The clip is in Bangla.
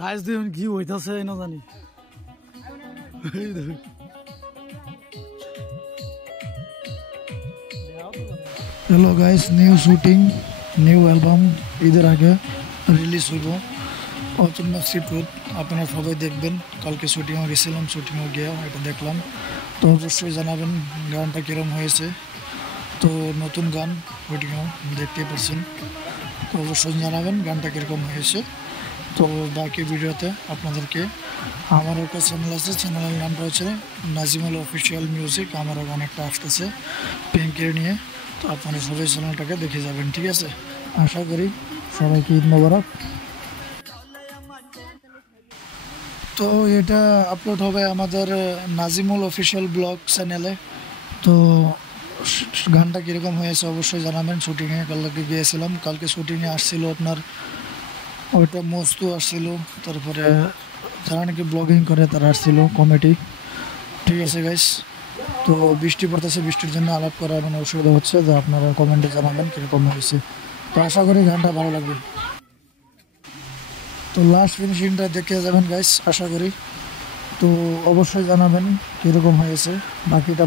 গাইস দেখুন কি হইতাছে না জানি। Hello guys, new shooting new album ঈদের আগে রিলিজ হইব অচুন্না শ্রীপুর। আপনারা সবাই দেখবেন। কালকে শুটিংও গেছিলাম, শুটিংও গিয়ে এটা দেখলাম। তো অবশ্যই জানাবেন গানটা কীরকম হয়েছে। তো নতুন গান শুটিংও দেখতেই পারছেন। তো অবশ্যই জানাবেন গানটা কীরকম হয়েছে। তো বাকি ভিডিওতে আপনাদেরকে আমার একটা চ্যানেল আছে, চ্যানেলের নামটা হচ্ছে নাজিমুল অফিসিয়াল মিউজিক। আমারও অনেকটা আসতেছে পিঙ্কের নিয়ে। তো আপনারা সবাই চ্যানেলটাকে দেখে যাবেন, ঠিক আছে? আশা করি সবাইকে ঈদ মোবারক। তো এটা আপলোড হবে আমাদের নাজিমুল অফিসিয়াল ব্লগ চ্যানেলে। তো গানটা কীরকম হয়েছে অবশ্যই জানাবেন। শুটিংয়ে কালকে গিয়েছিলাম, কালকে শুটিংয়ে আসছিল আপনার ওইটা মস্তু আসছিল, তারপরে যারা নাকি ব্লগিং করে তারা আসছিল কমেডি, ঠিক আছে গাইস? তো বৃষ্টি পড়তেছে, বৃষ্টির জন্য আলাপ করা মানে অসুবিধা হচ্ছে। যে আপনারা কমেন্টে জানাবেন কীরকম হয়েছে। তো আশা করি গানটা ভালো লাগবে। তো লাস্ট ফিনিশিংটা দেখে যাবেন গাইস, আশা করি। তো অবশ্যই জানাবেন কীরকম হয়েছে, বাকিটা